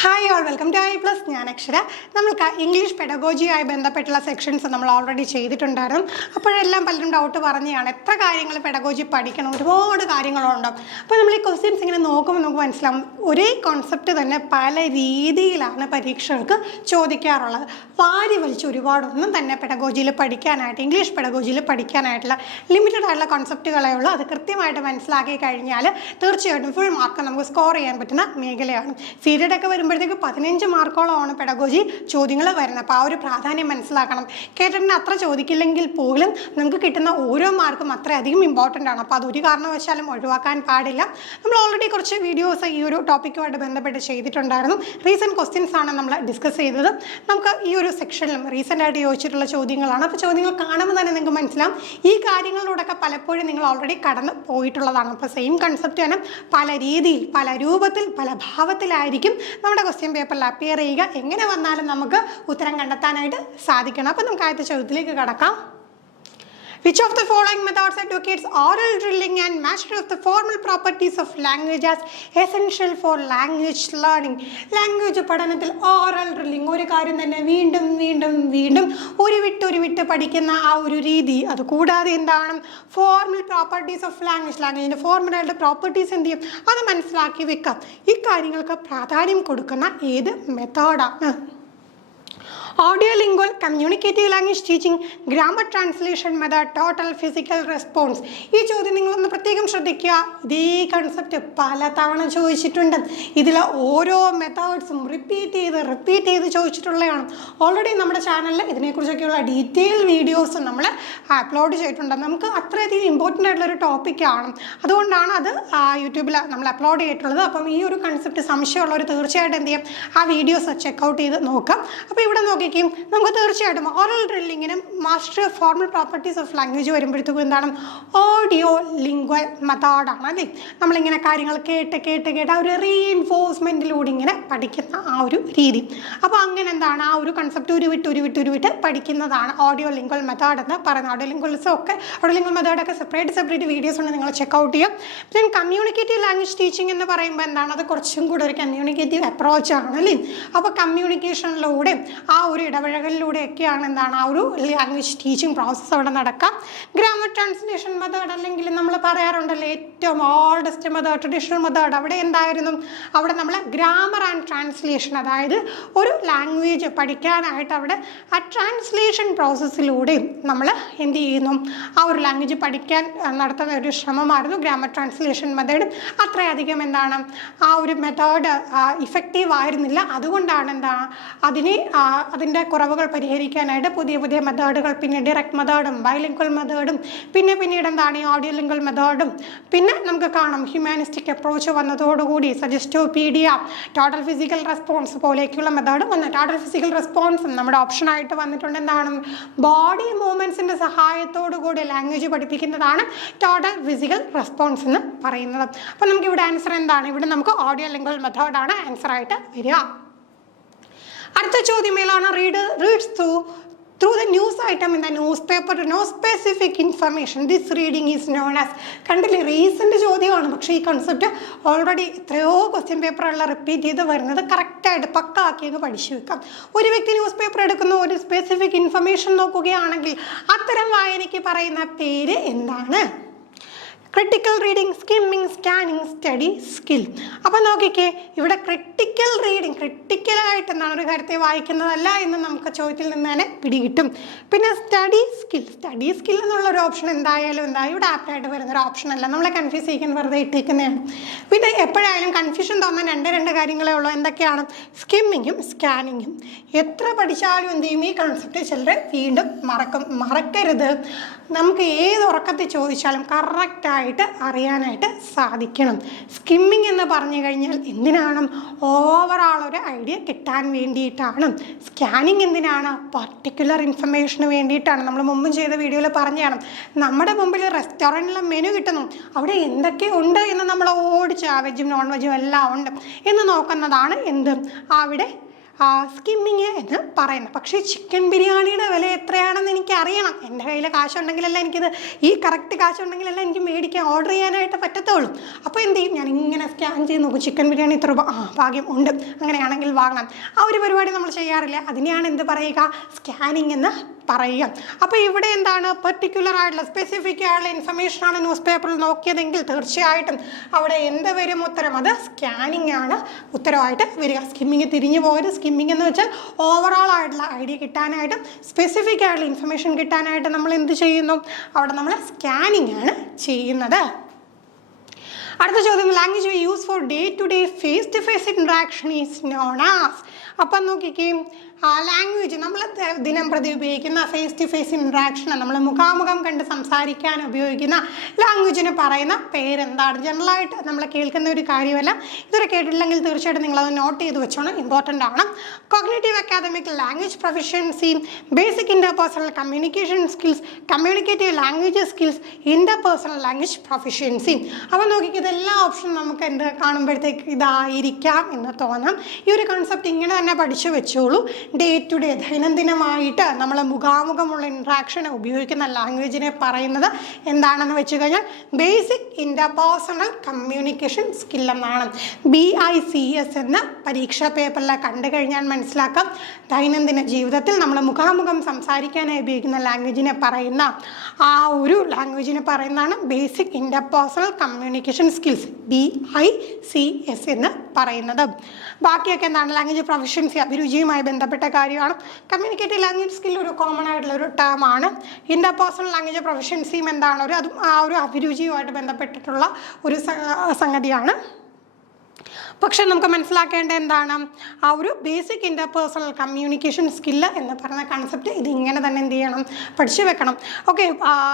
Hi all welcome to I plus. ഞാൻ അക്ഷര. നമുക്ക് English പെഡഗോജിയായി ബന്ധപ്പെട്ടുള്ള സെക്ഷൻസ് നമ്മൾ ഓൾറെഡി ചെയ്തിട്ടുണ്ടായിരുന്നു. അപ്പോഴെല്ലാം പലരും ഡൗട്ട് പറഞ്ഞതാണ് എത്ര കാര്യങ്ങൾ പെഡഗോജി പഠിക്കണം, ഒരുപാട് കാര്യങ്ങളുണ്ട്. അപ്പോൾ നമ്മൾ ഈ ക്വസ്റ്റ്യൻസ് ഇങ്ങനെ നോക്കുമ്പോൾ നമുക്ക് മനസ്സിലാവും ഒരേ കോൺസെപ്റ്റ് തന്നെ പല രീതിയിലാണ് പരീക്ഷകൾക്ക് ചോദിക്കാറുള്ളത്. വാരി വലിച്ച് ഒരുപാടൊന്നും തന്നെ പെഡഗോജിയിൽ പഠിക്കാനായിട്ട്, ഇംഗ്ലീഷ് പെഡഗോജിയിൽ പഠിക്കാനായിട്ടുള്ള ലിമിറ്റഡ് ആയിട്ടുള്ള കോൺസെപ്റ്റുകളേ ഉള്ളൂ. അത് കൃത്യമായിട്ട് മനസ്സിലാക്കി കഴിഞ്ഞാൽ തീർച്ചയായിട്ടും ഫുൾ മാർക്ക് നമുക്ക് സ്കോർ ചെയ്യാൻ പറ്റുന്ന മേഖലയാണ്. സീരിയഡ് ഒക്കെ വരുമ്പോഴത്തേക്ക് 15 മാർക്കോളമാണ് പെഡഗോജി ചോദ്യങ്ങൾ വരുന്നത്. അപ്പോൾ ആ ഒരു പ്രാധാന്യം മനസ്സിലാക്കണം. കേട്ടിട്ട് അത്ര ചോദിക്കില്ലെങ്കിൽ പോലും നമുക്ക് കിട്ടുന്ന ഓരോ മാർക്കും അത്രയധികം ഇമ്പോർട്ടൻ്റ് ആണ്. അപ്പോൾ അതൊരു കാരണവശാലും ഒഴിവാക്കാൻ പാടില്ല. നമ്മൾ ഓൾറെഡി കുറച്ച് വീഡിയോസ് ഈ ഒരു ടോപ്പിക്കുമായിട്ട് ബന്ധപ്പെട്ട് ചെയ്തിട്ടുണ്ടായിരുന്നു. റീസെൻറ്റ് ക്വസ്റ്റ്യൻസ് ആണ് നമ്മൾ ഡിസ്കസ് ചെയ്തത്. നമുക്ക് ഈ ഒരു സെക്ഷനിലും റീസെൻ്റായിട്ട് ചോദിച്ചിട്ടുള്ള ചോദ്യങ്ങളാണ്. അപ്പോൾ ചോദ്യങ്ങൾ കാണുമ്പോൾ തന്നെ നിങ്ങൾക്ക് മനസ്സിലാവും ഈ കാര്യങ്ങളിലൂടെയൊക്കെ പലപ്പോഴും നിങ്ങൾ ഓൾറെഡി കടന്ന് പോയിട്ടുള്ളതാണ്. അപ്പോൾ സെയിം കൺസെപ്റ്റ് തന്നെ പല രീതിയിൽ, പല രൂപത്തിൽ, പല ഭാവത്തിലായിരിക്കും നമ്മുടെ ക്വസ്റ്റ്യൻ പേപ്പറിൽ അപ്പിയർ ചെയ്യുക. എങ്ങനെ വന്നാലും നമുക്ക് ഉത്തരം കണ്ടെത്താനായിട്ട് സാധിക്കണം. അപ്പോൾ നമുക്ക് ആദ്യത്തെ ചോദ്യത്തിലേക്ക് കടക്കാം. Which of the following methods advocates oral drilling and mastery of the formal properties of language as essential for language learning? Language പഠനത്തിൽ ഓറൽ ഡ്രില്ലിംഗ്, ഒരു കാര്യം തന്നെ വീണ്ടും വീണ്ടും വീണ്ടും ഒരു വിട്ട് പഠിക്കുന്ന ആ ഒരു രീതി. അതുകൂടാതെ എന്താണ് ഫോർമൽ പ്രോപ്പർട്ടീസ് ഓഫ് ലാംഗ്വേജ്, ലാംഗ്വേജിൻ്റെ ഫോർമലായിട്ട് പ്രോപ്പർട്ടീസ് എന്ത് ചെയ്യും അത് മനസ്സിലാക്കി വെക്കാം. ഈ കാര്യങ്ങൾക്ക് പ്രാധാന്യം കൊടുക്കുന്ന ഏത് മെത്തേഡാണ്? Audiolingual, communicative language teaching, grammar translation method, total physical response. ഈ ചോദ്യം നിങ്ങളൊന്ന് പ്രത്യേകം ശ്രദ്ധിക്കുക. ഇതേ കൺസെപ്റ്റ് പല തവണ ചോദിച്ചിട്ടുണ്ട്. ഇതിൽ ഓരോ മെത്തേഡ്സും റിപ്പീറ്റ് ചെയ്ത് ചോദിച്ചിട്ടുള്ളതാണ്. ഓൾറെഡി നമ്മുടെ ചാനലിൽ ഇതിനെക്കുറിച്ചൊക്കെയുള്ള ഡീറ്റെയിൽ വീഡിയോസ് നമ്മൾ അപ്ലോഡ് ചെയ്തിട്ടുണ്ട്. നമുക്ക് അത്രയധികം ഇമ്പോർട്ടൻ്റ് ആയിട്ടുള്ളൊരു ടോപ്പിക്കാണ്. അതുകൊണ്ടാണ് അത് യൂട്യൂബിൽ നമ്മൾ അപ്ലോഡ് ചെയ്തിട്ടുള്ളത്. അപ്പം ഈ ഒരു കൺസെപ്റ്റ് സംശയമുള്ളവർ തീർച്ചയായിട്ടും എന്ത് ചെയ്യും, ആ വീഡിയോസ് ചെക്കൗട്ട് ചെയ്ത് നോക്കാം. അപ്പോൾ ഇവിടെ നോക്കി നമുക്ക് തീർച്ചയായിട്ടും ഓറൽ ഡ്രില്ലിങ്ങിനും master formal properties of language വരുമ്പോഴത്തേക്കും എന്താണ് ഓഡിയോ ലിംഗ്വൽ മെത്തേഡാണ് അല്ലേ. നമ്മളിങ്ങനെ കാര്യങ്ങൾ കേട്ട് ആ ഒരു റീഇൻഫോഴ്സ്മെൻറ്റിലൂടെ ഇങ്ങനെ പഠിക്കുന്ന ആ ഒരു രീതി. അപ്പോൾ അങ്ങനെ എന്താണ് ആ ഒരു കൺസെപ്റ്റ് ഒരു വിട്ട് പഠിക്കുന്നതാണ് ഓഡിയോ ലിംഗ്വൽ മെത്തേഡ് എന്ന് പറയുന്നത്. ഓഡിയോ ലിംഗ്വൽ മെത്തേഡൊക്കെ സെപ്പറേറ്റ് വീഡിയോസ് ഉണ്ട്, നിങ്ങൾ ചെക്കൗട്ട് ചെയ്യാം. പിന്നെ കമ്മ്യൂണിക്കേറ്റീവ് ലാംഗ്വേജ് ടീച്ചിങ് എന്ന് പറയുമ്പോൾ എന്താണ്, അത് കുറച്ചും കൂടെ ഒരു കമ്മ്യൂണിക്കേറ്റീവ് അപ്രോച്ചാണ് അല്ലേ. അപ്പോൾ കമ്മ്യൂണിക്കേഷനിലൂടെ ആ ഒരു ഇടപഴകലിലൂടെയൊക്കെയാണ് എന്താണ് ആ ഒരു ലാംഗ്വേജ് ടീച്ചിങ് പ്രോസസ്സ് അവിടെ നടക്കാം. ഗ്രാമർ ട്രാൻസ്ലേഷൻ മെത്തേഡ് അല്ലെങ്കിൽ നമ്മൾ പറയാറുണ്ടല്ലോ ഏറ്റവും ഓൾഡസ്റ്റ് മെത്തേഡ്, ട്രഡീഷണൽ മെത്തേഡ്, അവിടെ എന്തായിരുന്നു, അവിടെ നമ്മൾ ഗ്രാമർ ആൻഡ് ട്രാൻസ്ലേഷൻ, അതായത് ഒരു ലാംഗ്വേജ് പഠിക്കാനായിട്ട് അവിടെ ആ ട്രാൻസ്ലേഷൻ പ്രോസസ്സിലൂടെ നമ്മൾ എന്ത് ചെയ്യുന്നു, ആ ഒരു ലാംഗ്വേജ് പഠിക്കാൻ നടത്തുന്ന ഒരു ശ്രമമായിരുന്നു ഗ്രാമർ ട്രാൻസ്ലേഷൻ മെത്തേഡ്. അത്രയധികം എന്താണ് ആ ഒരു മെത്തേഡ് ഇഫക്റ്റീവ് ആയിരുന്നില്ല. അതുകൊണ്ടാണ് എന്താണ് അതിൻ്റെ കുറവുകൾ പരിഹരിക്കാനായിട്ട് പുതിയ മെത്തേഡുകൾ, പിന്നെ ഡയറക്റ്റ് മെത്തേഡും ബൈലിംഗ്വൽ മെത്തേഡും പിന്നീട് എന്താണ് ഈ ഓഡിയോ ലിംഗ്വൽ മെത്തേഡും, പിന്നെ നമുക്ക് കാണാം ഹ്യൂമാനിസ്റ്റിക് അപ്രോച്ച് വന്നതോടുകൂടി സജസ്റ്റോപീഡിയ, ടോട്ടൽ ഫിസിക്കൽ റെസ്പോൺസ് പോലെയൊക്കെയുള്ള മെത്തേഡും വന്നു. ടോട്ടൽ ഫിസിക്കൽ റെസ്പോൺസും നമ്മുടെ ഓപ്ഷനായിട്ട് വന്നിട്ടുണ്ട്. എന്താണ് ബോഡി മൂവ്മെൻറ്റ്സിൻ്റെ സഹായത്തോടു കൂടി ലാംഗ്വേജ് പഠിപ്പിക്കുന്നതാണ് ടോട്ടൽ ഫിസിക്കൽ റെസ്പോൺസ് എന്ന് പറയുന്നത്. അപ്പോൾ നമുക്ക് ഇവിടെ ആൻസർ എന്താണ്, ഇവിടെ നമുക്ക് ഓഡിയോ ലിംഗ്വൽ മെത്തേഡാണ് ആൻസറായിട്ട് വരിക. അടുത്ത ചോദ്യം ഏതാണ്, reads through the news item in the newspaper to know specific information. This reading is known as. കണ്ടില്ലേ, റീസെൻ്റ് ചോദ്യമാണ്. പക്ഷേ ഈ കൺസെപ്റ്റ് ഓൾറെഡി എത്രയോ ക്വസ്റ്റ്യൻ പേപ്പറുകളിൽ റിപ്പീറ്റ് ചെയ്ത് വരുന്നത് കറക്റ്റായിട്ട് പക്കാക്കിയൊക്കെ പഠിച്ചു വെക്കാം. ഒരു വ്യക്തി ന്യൂസ് പേപ്പർ എടുക്കുന്ന ഒരു സ്പെസിഫിക് ഇൻഫർമേഷൻ നോക്കുകയാണെങ്കിൽ അത്തരം വായനയ്ക്ക് പറയുന്ന പേര് എന്താണ്? Critical reading, skimming, scanning, study skill. അപ്പോൾ നോക്കിക്കേ, ഇവിടെ ക്രിട്ടിക്കൽ റീഡിങ്, ക്രിട്ടിക്കലായിട്ട് എന്താണ് ഒരു കാര്യത്തെ വായിക്കുന്നതല്ല എന്ന് നമുക്ക് ചോദ്യത്തിൽ നിന്ന് തന്നെ പിടികിട്ടും. പിന്നെ സ്റ്റഡി സ്കിൽ എന്നുള്ളൊരു ഓപ്ഷൻ എന്തായാലും ഇവിടെ ആപ്റ്റായിട്ട് വരുന്നൊരു ഓപ്ഷൻ അല്ല, നമ്മളെ കൺഫ്യൂസ് ചെയ്യിക്കാൻ വെറുതെ ഇട്ടേക്കുന്നതാണ്. പിന്നെ എപ്പോഴായാലും കൺഫ്യൂഷൻ തോന്നാൻ രണ്ട് കാര്യങ്ങളേ ഉള്ളൂ. എന്തൊക്കെയാണ്? സ്കിമ്മിങ്ങും സ്കാനിങ്ങും. എത്ര പഠിച്ചാലും എന്ത് ചെയ്യും, ഈ കൺസെപ്റ്റ് ചിലർ വീണ്ടും മറക്കരുത്. നമുക്ക് ഏത് ഉറക്കത്തിൽ ചോദിച്ചാലും കറക്റ്റായിട്ട് അറിയാനായിട്ട് സാധിക്കണം. സ്കിമ്മിങ് എന്ന് പറഞ്ഞു കഴിഞ്ഞാൽ എന്തിനാണ്? ഓവറാൾ ഒരു ഐഡിയ കിട്ടാൻ വേണ്ടിയിട്ടാണ്. സ്കാനിങ് എന്തിനാണ്? പർട്ടിക്കുലർ ഇൻഫർമേഷന് വേണ്ടിയിട്ടാണ്. നമ്മൾ മുമ്പും ചെയ്ത വീഡിയോയിൽ പറഞ്ഞതാണ്, നമ്മുടെ മുമ്പിൽ റെസ്റ്റോറൻറ്റിലെ മെനു കിട്ടുന്നു, അവിടെ എന്തൊക്കെ ഉണ്ട് എന്ന് നമ്മൾ ഓടിച്ച് വെജും നോൺ വെജും എല്ലാം ഉണ്ട് എന്ന് നോക്കുന്നതാണ് എന്ത്, അവിടെ സ്കിമ്മിങ് എന്ന് പറയുന്നത്. പക്ഷേ ചിക്കൻ ബിരിയാണിയുടെ വില എത്രയാണെന്ന് എനിക്ക് അറിയണം. എൻ്റെ കയ്യിൽ കാശുണ്ടെങ്കിലല്ല എനിക്കിത് ഈ കറക്റ്റ് കാശുണ്ടെങ്കിലല്ല എനിക്ക് മേടിക്കാൻ ഓർഡർ ചെയ്യാനായിട്ട് പറ്റത്തുള്ളൂ. അപ്പോൾ എന്ത് ചെയ്യും, ഞാൻ ഇങ്ങനെ സ്കാൻ ചെയ്ത് നോക്കും, ചിക്കൻ ബിരിയാണി ഇത്ര രൂപ, ഭാഗ്യം ഉണ്ട്, അങ്ങനെയാണെങ്കിൽ വാങ്ങാം. ആ ഒരു പരിപാടി നമ്മൾ ചെയ്യാറില്ല. അതിനെയാണ് എന്ത് പറയുക, സ്കാനിങ് എന്ന് പറയുക. അപ്പോൾ ഇവിടെ എന്താണ്, പെർട്ടിക്കുലർ ആയിട്ടുള്ള സ്പെസിഫിക് ആയിട്ടുള്ള ഇൻഫർമേഷനാണ് ന്യൂസ് പേപ്പറിൽ നോക്കിയതെങ്കിൽ തീർച്ചയായിട്ടും അവിടെ എന്ത് വരും ഉത്തരം, അത് സ്കാനിങ് ആണ് ഉത്തരവായിട്ട് വരിക. സ്കിമ്മിങ് തിരിഞ്ഞു പോയത്. സ്കിമ്മിങ് എന്ന് വെച്ചാൽ ഓവറോൾ ആയിട്ടുള്ള ഐഡിയ കിട്ടാനായിട്ടും സ്പെസിഫിക് ആയിട്ടുള്ള ഇൻഫർമേഷൻ കിട്ടാനായിട്ട് നമ്മൾ എന്ത് ചെയ്യുന്നു, അവിടെ നമ്മൾ സ്കാനിങ് ആണ് ചെയ്യുന്നത്. അടുത്ത ചോദ്യം, language we use for day to day face to face interaction is known as. അപ്പം നോക്കിക്കേ, ലാംഗ്വേജ് നമ്മൾ ദിനം പ്രതി ഉപയോഗിക്കുന്ന ഫേസ് ടു ഫേസ് ഇൻട്രാക്ഷൻ, നമ്മൾ മുഖാമുഖം കണ്ട് സംസാരിക്കാൻ ഉപയോഗിക്കുന്ന ലാംഗ്വേജിന് പറയുന്ന പേരെന്താണ്? ജനറലായിട്ട് നമ്മൾ കേൾക്കുന്ന ഒരു കാര്യമല്ല. ഇതുവരെ കേട്ടിട്ടില്ലെങ്കിൽ തീർച്ചയായിട്ടും നിങ്ങളത് നോട്ട് ചെയ്ത് വെച്ചോണം, ഇമ്പോർട്ടൻ്റ് ആണ്. Cognitive academic language proficiency, basic interpersonal communication skills, communicative language skills, interpersonal language proficiency. അപ്പോൾ നോക്കിക്കുക, ഇതെല്ലാ ഓപ്ഷനും നമുക്ക് എന്ത് കാണുമ്പോഴത്തേക്ക് ഇതായിരിക്കാം എന്ന് തോന്നാം. ഈ ഒരു കൺസെപ്റ്റ് ഇങ്ങനെ തന്നെ പഠിച്ചു വെച്ചോളൂ. ഡേ ടു ഡേ, ദൈനംദിനമായിട്ട് നമ്മൾ മുഖാമുഖമുള്ള ഇൻട്രാക്ഷൻ ഉപയോഗിക്കുന്ന ലാംഗ്വേജിനെ പറയുന്നത് എന്താണെന്ന് വെച്ച് കഴിഞ്ഞാൽ ബേസിക് ഇൻ്റർപേഴ്സണൽ കമ്മ്യൂണിക്കേഷൻ സ്കിൽ എന്നാണ്. BICS എന്ന് പരീക്ഷാ പേപ്പറിൽ കണ്ടു കഴിഞ്ഞാൽ മനസ്സിലാക്കാം. ദൈനംദിന ജീവിതത്തിൽ നമ്മൾ മുഖാമുഖം സംസാരിക്കാനായി ഉപയോഗിക്കുന്ന ലാംഗ്വേജിനെ പറയുന്ന ആ ഒരു ലാംഗ്വേജിനെ പറയുന്നതാണ് basic interpersonal communication skills, BICS എന്ന് പറയുന്നത്. ബാക്കിയൊക്കെ എന്താണ്, ലാംഗ്വേജ് പ്രൊഫിഷ്യൻസി അഭിരുചിയുമായി ബന്ധപ്പെട്ട കാര്യമാണ്. കമ്മ്യൂണിക്കേറ്റീവ് ലാംഗ്വേജ് സ്കിൽ ഒരു കോമൺ ആയിട്ടുള്ള ഒരു ടേം ആണ്. ഇൻ്റർപേഴ്സണൽ ലാംഗ്വേജ് പ്രൊഫിഷ്യൻസിയും എന്താണ്, അതും ആ ഒരു അഭിരുചിയുമായിട്ട് ബന്ധപ്പെട്ടിട്ടുള്ള ഒരു സംഗതിയാണ്. പക്ഷെ നമുക്ക് മനസ്സിലാക്കേണ്ട എന്താണ്, ആ ഒരു ബേസിക് ഇൻ്റർപേഴ്സണൽ കമ്മ്യൂണിക്കേഷൻ സ്കില്ല് എന്ന് പറയുന്ന കൺസെപ്റ്റ് ഇതിങ്ങനെ തന്നെ എന്ത് ചെയ്യണം, പഠിച്ചു വെക്കണം. ഓക്കെ,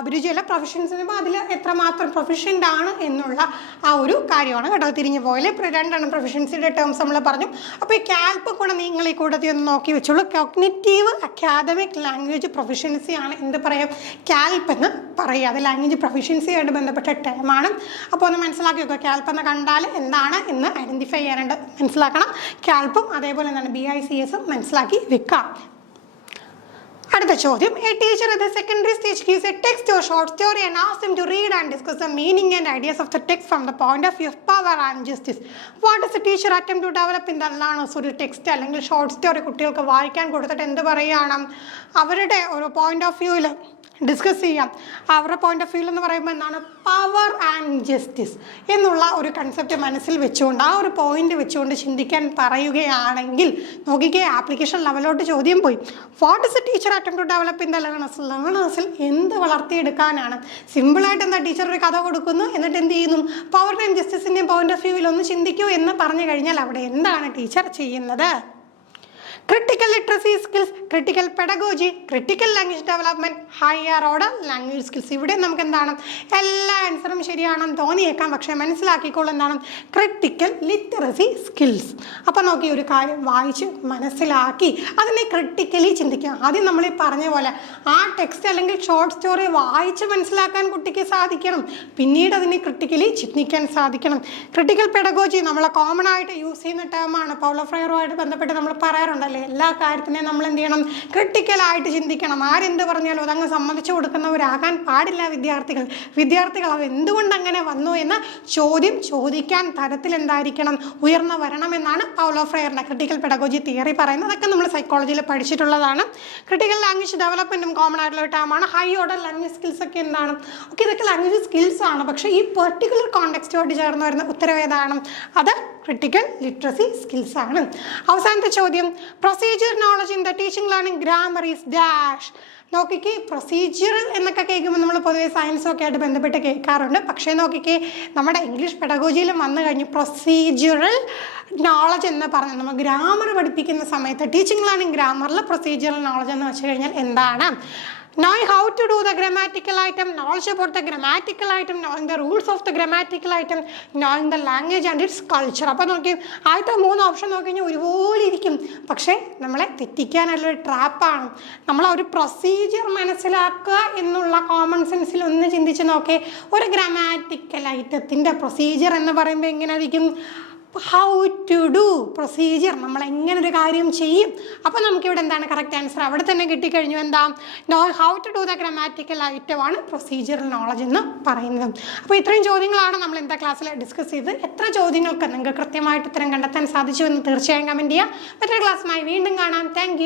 അഭിരുചിയല്ല പ്രൊഫഷൻസിന് അതിൽ എത്രമാത്രം പ്രൊഫഷൻ്റ് ആണ് എന്നുള്ള ആ ഒരു കാര്യമാണ് കേട്ടോ. തിരിഞ്ഞു പോയാൽ രണ്ടെണ്ണം പ്രൊഫഷൻസിയുടെ ടേംസ് നമ്മൾ പറഞ്ഞു. അപ്പോൾ ഈ ക്യാൽപ്പ് കൂടെ നിങ്ങൾ ഈ കൂട്ടത്തിൽ ഒന്ന് നോക്കി വെച്ചോളൂ. കോഗ്നിറ്റീവ് അക്കാദമിക് ലാംഗ്വേജ് പ്രൊഫഷൻസി ആണ് എന്ത് പറയാം, ക്യാൽപ്പ് എന്ന് പറയുക. അത് ലാംഗ്വേജ് പ്രൊഫഷൻസിയായിട്ട് ബന്ധപ്പെട്ട ടേമാണ്. അപ്പോൾ ഒന്ന് മനസ്സിലാക്കി വെക്കുക, ക്യാൽപ്പ് എന്ന് കണ്ടാൽ എന്താണ് എന്ന് ഐഡൻറ്റിഫൈ ചെയ്യാനായിട്ട് മനസ്സിലാക്കണം. ക്യാൽപ്പും അതേപോലെ തന്നെ BICSും മനസ്സിലാക്കി വെക്കാം. അടുത്ത ചോദ്യം, A teacher at the secondary stage gives a text or short story and asks them to read and discuss the meaning and ideas of the text from the point of view of power and justice. What does the teacher attempt to develop in the learners? ഒരു text അല്ലെങ്കിൽ short story കുട്ടികൾക്ക് വായിക്കാൻ കൊടുത്തിട്ട് എന്ത് പറയുകയാണ്, അവരുടെ ഒരു point of വ്യൂവിൽ ഡിസ്കസ് ചെയ്യാം. അവരുടെ പോയിന്റ് ഓഫ് വ്യൂ എന്ന് പറയുമ്പോൾ എന്താണ്, പവർ ആൻഡ് ജസ്റ്റിസ് എന്നുള്ള ഒരു കൺസെപ്റ്റ് മനസ്സിൽ വെച്ചുകൊണ്ട് ആ ഒരു പോയിന്റ് വെച്ചുകൊണ്ട് ചിന്തിക്കാൻ പറയുകയാണെങ്കിൽ നോക്കിക്കേ, ആപ്ലിക്കേഷൻ ലെവലോട്ട് ചോദ്യം പോയി. What is a teacher attempt to develop in the learners? ലേണേഴ്സിൽ എന്ത് വളർത്തിയെടുക്കാനാണ്? സിമ്പിളായിട്ട് എന്താ, ടീച്ചർ ഒരു കഥ കൊടുക്കുന്നു, എന്നിട്ട് എന്ത് ചെയ്യുന്നു, പവർ ആൻഡ് ജസ്റ്റിസിൻ്റെയും പോയിന്റ് ഓഫ് വ്യൂവിൽ ഒന്ന് ചിന്തിക്കൂ എന്ന് പറഞ്ഞു കഴിഞ്ഞാൽ അവിടെ എന്താണ് ടീച്ചർ ചെയ്യുന്നത്? Critical literacy skills, critical pedagogy, critical language development, higher order language skills. ഇവിടെ നമുക്ക് എന്താണ്, എല്ലാ ആൻസറും ശരിയാണെന്ന് തോന്നിയേക്കാം, പക്ഷേ മനസ്സിലാക്കിക്കോളൂ എന്താണ്, ക്രിട്ടിക്കൽ ലിറ്ററസി സ്കിൽസ്. അപ്പോൾ നോക്കി ഒരു കാര്യം വായിച്ച് മനസ്സിലാക്കി അതിനെ ക്രിട്ടിക്കലി ചിന്തിക്കുക. ആദ്യം നമ്മൾ ഈ പറഞ്ഞ പോലെ ആ ടെക്സ്റ്റ് അല്ലെങ്കിൽ ഷോർട്ട് സ്റ്റോറി വായിച്ച് മനസ്സിലാക്കാൻ കുട്ടിക്ക് സാധിക്കണം, പിന്നീട് അതിനെ ക്രിട്ടിക്കലി ചിന്തിക്കാൻ സാധിക്കണം. ക്രിട്ടിക്കൽ പെഡഗോജി നമ്മൾ കോമൺ ആയിട്ട് യൂസ് ചെയ്യുന്ന ടേമാണ്. പൗലോ ഫ്രയറുമായിട്ട് ബന്ധപ്പെട്ട് നമ്മൾ പറയാറുണ്ടല്ലേ, എല്ലാ കാര്യത്തിനെയും നമ്മൾ എന്ത് ചെയ്യണം, ക്രിട്ടിക്കലായിട്ട് ചിന്തിക്കണം. ആരെന്ത് പറഞ്ഞാലും അതങ്ങ് സമ്മതിച്ചു കൊടുക്കുന്നവരാകാൻ പാടില്ല വിദ്യാർത്ഥികൾ. അത് എന്തുകൊണ്ട് അങ്ങനെ വന്നു എന്ന ചോദ്യം ചോദിക്കാൻ തരത്തിൽ എന്തായിരിക്കണം, ഉയർന്നു വരണമെന്നാണ് പൗലോ ഫ്രയറിൻ്റെ ക്രിട്ടിക്കൽ പെഡഗോജി തിയറി പറയുന്നത്. അതൊക്കെ നമ്മൾ സൈക്കോളജിയിൽ പഠിച്ചിട്ടുള്ളതാണ്. ക്രിട്ടിക്കൽ ലാംഗ്വേജ് ഡെവലപ്മെൻറ്റും കോമൺ ആയിട്ടുള്ള ഒരു ടേമാണ്. ഹൈ ഓർഡർ ലാംഗ്വേജ് സ്കിൽസ് ഒക്കെ എന്താണ്, ഓക്കെ ഇതൊക്കെ ലാംഗ്വേജ് സ്കിൽസ് ആണ്. പക്ഷേ ഈ പെർട്ടിക്കുലർ കോണ്ടെക്സ്റ്റുമായിട്ട് ചേർന്ന് വരുന്ന ഉത്തരം ഏതാണ്, അത് ക്രിട്ടിക്കൽ ലിറ്ററസി സ്കിൽസ് ആണ്. അവസാനത്തെ ചോദ്യം, procedure knowledge in the teaching learning grammar is dash. നോക്കിക്കേ, പ്രൊസീജിയറൽ എന്നൊക്കെ കേൾക്കുമ്പോൾ നമ്മൾ പൊതുവെ സയൻസൊക്കെ ആയിട്ട് ബന്ധപ്പെട്ട് കേൾക്കാറുണ്ട്. പക്ഷേ നോക്കിക്കേ, നമ്മുടെ ഇംഗ്ലീഷ് പെഡഗോജിയിലും വന്നു കഴിഞ്ഞു പ്രൊസീജിയറൽ നോളജ് എന്ന് പറഞ്ഞാൽ നമ്മൾ ഗ്രാമർ പഠിപ്പിക്കുന്ന സമയത്ത് ടീച്ചിങ് ലേണിംഗ് ഗ്രാമറിൽ പ്രൊസീജിയറൽ നോളജ് എന്ന് വെച്ച് കഴിഞ്ഞാൽ എന്താണ്, knowing how to do the grammatical item, knowledge about the grammatical item, knowing the rules of the grammatical item, knowing the language and its culture. അപ്പോൾ നോക്കി, ആദ്യത്തെ 3 ഓപ്ഷൻ നോക്കി കഴിഞ്ഞാൽ ഒരുപോലെ ഇരിക്കും, പക്ഷേ നമ്മളെ തെറ്റിക്കാനുള്ളൊരു ട്രാപ്പാണ്. നമ്മൾ ഒരു പ്രൊസീജിയർ മനസ്സിലാക്കുക എന്നുള്ള കോമൺ സെൻസിൽ ഒന്ന് ചിന്തിച്ച് നോക്കേ, ഒരു ഗ്രാമാറ്റിക്കൽ ഐറ്റത്തിൻ്റെ പ്രൊസീജിയർ എന്ന് പറയുമ്പോൾ എങ്ങനെ ആയിരിക്കും, ഹൗ ടു ഡു, പ്രൊസീജിയർ, നമ്മൾ എങ്ങനെ ഒരു കാര്യം ചെയ്യും. അപ്പോൾ നമുക്കിവിടെ എന്താണ് കറക്റ്റ് ആൻസർ അവിടെ തന്നെ കിട്ടിക്കഴിഞ്ഞു. എന്താ, how to do the grammatical ഐറ്റമാണ് പ്രൊസീജിയറൽ നോളജ് എന്ന് പറയുന്നത്. അപ്പോൾ ഇത്രയും ചോദ്യങ്ങളാണ് നമ്മൾ ഇന്നത്തെ ക്ലാസ്സിൽ ഡിസ്കസ് ചെയ്ത്. എത്ര ചോദ്യങ്ങൾക്ക് നിങ്ങൾക്ക് കൃത്യമായിട്ട് ഉത്തരം കണ്ടെത്താൻ സാധിച്ചു എന്ന് തീർച്ചയായും കമൻറ്റ് ചെയ്യുക. മറ്റൊരു ക്ലാസ്സുമായി വീണ്ടും കാണാം. താങ്ക്